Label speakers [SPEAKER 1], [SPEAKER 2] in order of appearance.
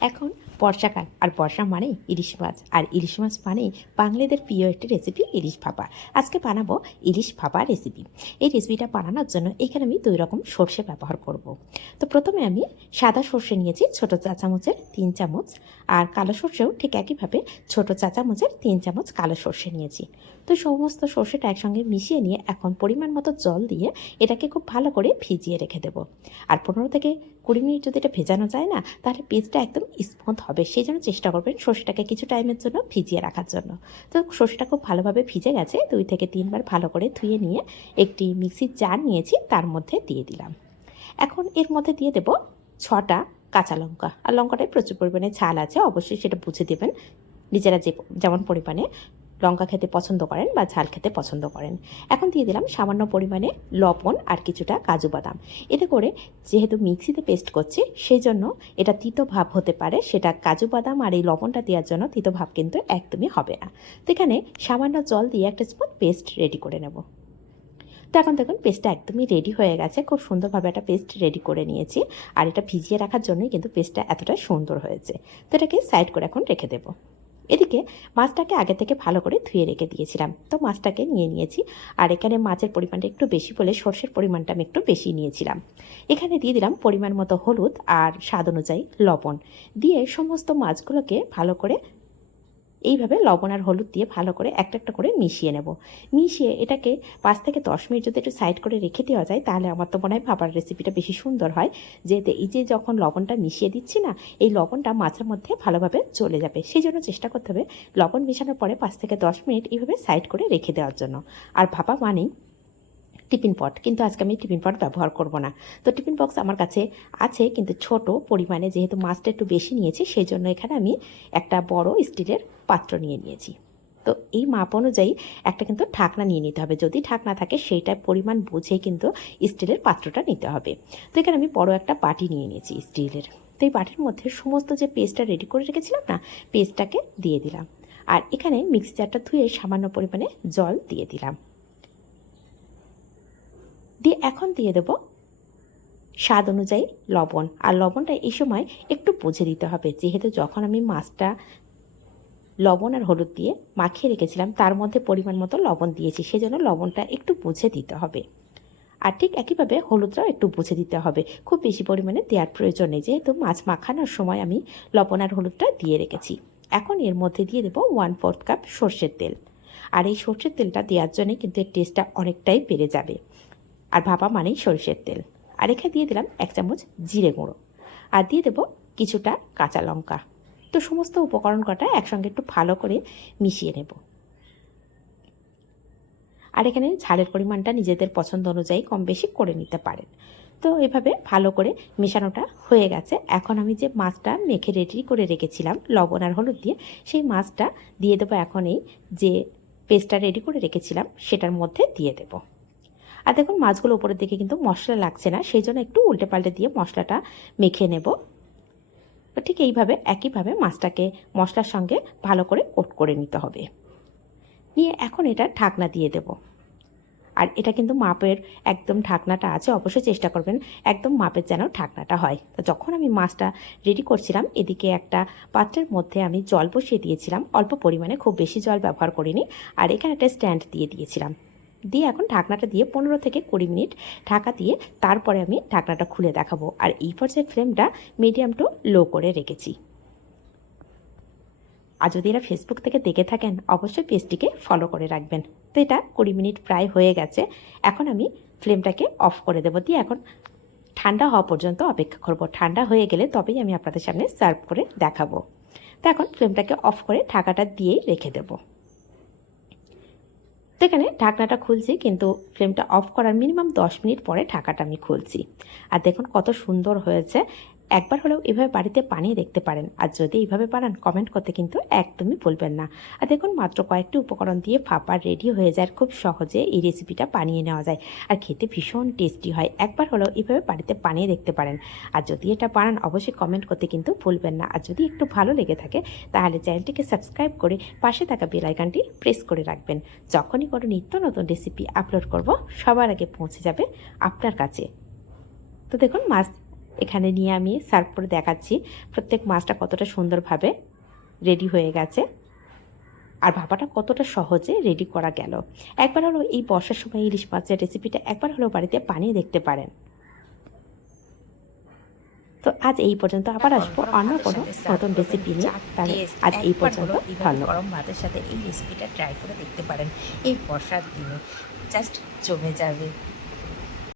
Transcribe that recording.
[SPEAKER 1] এখন বর্ষাকাল আর বর্ষা মানে ইলিশ মাছ, আর ইলিশ মাছ মানে বাঙালিদের প্রিয় একটি রেসিপি ইলিশ ভাপা। আজকে বানাবো ইলিশ ভাপা রেসিপি এই রেসিপিটা বানানোর জন্য এখানে আমি দুই রকম সর্ষে ব্যবহার করব। তো প্রথমে আমি সাদা সর্ষে নিয়েছি, ছোট চা চামচের তিন চামচ, আর কালো সর্ষেও ঠিক একইভাবে ছোট চা চামচের তিন চামচ কালো সর্ষে নিয়েছি। তো সমস্ত সর্ষেটা একসঙ্গে মিশিয়ে নিয়ে এখন পরিমাণ মতো জল দিয়ে এটাকে খুব ভালো করে ভিজিয়ে রেখে দেবো। আর পনেরো থেকে কুড়ি মিনিট যদি এটা ভেজানো যায় না, তাহলে পেস্টটা একদম স্মুথ হবে। সেই জন্য চেষ্টা করবেন সর্ষেটাকে কিছু টাইমের জন্য ভিজিয়ে রাখার জন্য। তো সর্ষেটা খুব ভালোভাবে ভিজে গেছে, দুই থেকে তিনবার ভালো করে ধুয়ে নিয়ে একটি মিক্সির জার নিয়েছি, তার মধ্যে দিয়ে দিলাম। এখন এর মধ্যে দিয়ে দেব ছটা কাঁচা লঙ্কা। আর লঙ্কাটায় প্রচুর পরিমাণে ঝাল আছে, অবশ্যই সেটা বুঝে দেবেন। নিজেরা যে যেমন পরিমাণে লঙ্কা খেতে পছন্দ করেন বা ঝাল খেতে পছন্দ করেন। এখন দিয়ে দিলাম সামান্য পরিমাণে লবণ আর কিছুটা কাজু বাদাম। এতে করে যেহেতু মিক্সিতে পেস্ট করছি সেই জন্য এটা তিতো ভাব হতে পারে। সেটা কাজু বাদাম আর এই লবণটা দেওয়ার জন্য তিতো ভাব কিন্তু একদমই হবে না। তো এখানে সামান্য জল দিয়ে একটা স্পুন পেস্ট রেডি করে নেব। তো এখন দেখুন পেস্টটা একদমই রেডি হয়ে গেছে। খুব সুন্দরভাবে একটা পেস্ট রেডি করে নিয়েছি। আর এটা ভিজিয়ে রাখার জন্যই কিন্তু পেস্টটা এতটা সুন্দর হয়েছে। তো এটাকে সাইড করে এখন রেখে দেবো। এদিকে মাছটাকে আগে থেকে ভালো করে ধুয়ে রেখে দিয়েছিলাম। তো মাছটাকে নিয়ে নিয়েছি। আর এখানে মাছের পরিমাণটা একটু বেশি বলে সর্ষের পরিমাণটা আমি একটু বেশি নিয়েছিলাম। এখানে দিয়ে দিলাম পরিমাণ মতো হলুদ আর স্বাদ অনুযায়ী লবণ। দিয়ে সমস্ত মাছগুলোকে ভালো করে এইভাবে লবণ আর হলুদ দিয়ে ভালো করে একটা একটা করে মিশিয়ে নেব। মিশিয়ে এটাকে পাঁচ থেকে দশ মিনিট যদি একটু সাইড করে রেখে দেওয়া যায়, তাহলে আমার তো মনে হয় ভাবার রেসিপিটা বেশি সুন্দর হয়। যেহেতু এই যে যখন লবণটা মিশিয়ে দিচ্ছি না, এই লবণটা মাছের মধ্যে ভালোভাবে চলে যাবে। সেই জন্য চেষ্টা করতে হবে লবণ মেশানোর পরে পাঁচ থেকে দশ মিনিট এইভাবে সাইড করে রেখে দেওয়ার জন্য। আর ভাপা মানেই টিফিন পট, কিন্তু আজকে আমি টিফিন পট ব্যবহার করব না। তো টিফিন বক্স আমার কাছে আছে, কিন্তু ছোট পরিমাণে যেহেতু মাছটা একটু বেশি নিয়েছি, সেই জন্য এখানে আমি একটা বড় স্টিলের পাত্র নিয়ে নিয়েছি। তো এই মাপ অনুযায়ী একটা কিন্তু ঢাকনা নিয়ে নিতে হবে। যদি ঢাকনা থাকে সেইটার পরিমাণ বুঝে কিন্তু স্টিলের পাত্রটা নিতে হবে। তো এখানে আমি বড় একটা বাটি নিয়ে নিয়েছি স্টিলের। তো এই বাটির মধ্যে সমস্ত যে পেস্টটা রেডি করে রেখেছিলাম না, পেস্টটাকে দিয়ে দিলাম। আর এখানে মিক্সি জারটা ধুয়ে সামান্য পরিমাণে জল দিয়ে দিলাম। দিয়ে এখন দিয়ে দেব স্বাদ অনুযায়ী লবণ। আর লবণটা এই সময় একটু বুঝে দিতে হবে। যেহেতু যখন আমি মাছটা লবণ আর হলুদ দিয়ে মাখিয়ে রেখেছিলাম, তার মধ্যে পরিমাণ মতো লবণ দিয়েছি, সেজন্য লবণটা একটু বুঝে দিতে হবে। আর ঠিক একইভাবে হলুদটাও একটু বুঝে দিতে হবে। খুব বেশি পরিমাণে দেওয়ার প্রয়োজন নেই, যেহেতু মাছ মাখানোর সময় আমি লবণ আর হলুদটা দিয়ে রেখেছি। এখন এর মধ্যে দিয়ে দেবো ওয়ান ফোর্থ কাপ সর্ষের তেল। আর এই সর্ষের তেলটা দেওয়ার জন্যে কিন্তু এর টেস্টটা অনেকটাই বেড়ে যাবে। আর ভাপা মানেই সরিষের তেল। আর এখানে দিয়ে দিলাম এক চামচ জিরে গুঁড়ো। আর দিয়ে দেবো কিছুটা কাঁচা লঙ্কা। তো সমস্ত উপকরণ কটা একসঙ্গে একটু ভালো করে মিশিয়ে নেব। আর এখানে ঝালের পরিমাণটা নিজেদের পছন্দ অনুযায়ী কম বেশি করে নিতে পারেন। তো এভাবে ভালো করে মেশানোটা হয়ে গেছে। এখন আমি যে মাছটা মেখে রেডি করে রেখেছিলাম, লবণ আর হলুদ দিয়ে, সেই মাছটা দিয়ে দেবো এখন এই যে পেস্টটা রেডি করে রেখেছিলাম, সেটার মধ্যে দিয়ে দেবো। আর দেখুন, মাছগুলো উপরের দিকে কিন্তু মশলা লাগছে না, সেই জন্য একটু উল্টে পাল্টে দিয়ে মশলাটা মেখে নেব। ঠিক এইভাবে, একইভাবে মাছটাকে মশলার সঙ্গে ভালো করে কোট করে নিতে হবে। নিয়ে এখন এটা ঢাকনা দিয়ে দেব। আর এটা কিন্তু মাপের একদম ঢাকনাটা আছে, অবশ্যই চেষ্টা করবেন একদম মাপের যেন ঢাকনাটা হয়। তো যখন আমি মাছটা রেডি করছিলাম, এদিকে একটা পাত্রের মধ্যে আমি জল বসিয়ে দিয়েছিলাম, অল্প পরিমাণে, খুব বেশি জল ব্যবহার করিনি, আর এখানে একটা স্ট্যান্ড দিয়ে দিয়েছিলাম। দিয়ে এখন ঢাকনাটা দিয়ে পনেরো থেকে কুড়ি মিনিট ঢাকা দিয়ে তারপরে আমি ঢাকনাটা খুলে দেখাবো। আর এই পর্যায়ে ফ্লেমটা মিডিয়াম টু লো করে রেখেছি। আর যদি এরা ফেসবুক থেকে দেখে থাকেন, অবশ্যই পেজটিকে ফলো করে রাখবেন। তো এটা কুড়ি মিনিট প্রায় হয়ে গেছে। এখন আমি ফ্লেমটাকে অফ করে দেবো। দিয়ে এখন ঠান্ডা হওয়া পর্যন্ত অপেক্ষা করব। ঠান্ডা হয়ে গেলে তবেই আমি আপনাদের সামনে সার্ভ করে দেখাবো। তো এখন ফ্লেমটাকে অফ করে ঢাকাটা দিয়েই রেখে দেবো। তো এখানে ঢাকনাটা খুলছি, কিন্তু ফ্লেমটা অফ করার মিনিমাম দশ মিনিট পরে ঢাকাটা আমি খুলছি। আর দেখুন কত সুন্দর হয়েছে। একবার হলেও এভাবে বাড়িতে বানিয়ে দেখতে পারেন। আর যদি এইভাবে বানান কমেন্ট করতে কিন্তু একদমই ভুলবেন না। আর দেখুন, মাত্র কয়েকটি উপকরণ দিয়ে ফাঁপা রেডি হয়ে যায়। খুব সহজে এই রেসিপিটা বানিয়ে নেওয়া যায়। আর খেতে ভীষণ টেস্টি হয়। একবার হলেও এইভাবে বাড়িতে বানিয়ে দেখতে পারেন। আর যদি এটা বানান, অবশ্যই কমেন্ট করতে কিন্তু ভুলবেন না। আর যদি একটু ভালো লেগে থাকে, তাহলে চ্যানেলটিকে সাবস্ক্রাইব করে পাশে থাকা বেল আইকনটি প্রেস করে রাখবেন। যখনই কোনো নিত্য নতুন রেসিপি আপলোড করব, সবার আগে পৌঁছে যাবে আপনার কাছে। তো দেখুন মাছ এখানে নিয়ে আমি সার্ভ করে দেখাচ্ছি। প্রত্যেক মাছটা কতটা সুন্দরভাবে রেডি হয়ে গেছে। আর ভাপাটা কতটা সহজে রেডি করা গেল। একবার হলো এই বর্ষার সময় ইলিশ মাছের রেসিপিটা একবার হলো বাড়িতে বানিয়ে দেখতে পারেন। তো আজ এই পর্যন্ত আবার আসব অন্য কোনো নতুন রেসিপি নিয়ে। তাহলে আজ এই পর্যন্ত ধন্যবাদ।
[SPEAKER 2] গরম ভাতের সাথে এই রেসিপিটা ট্রাই করে দেখতে পারেন। এই বর্ষার দিনে জাস্ট জমে যাবে।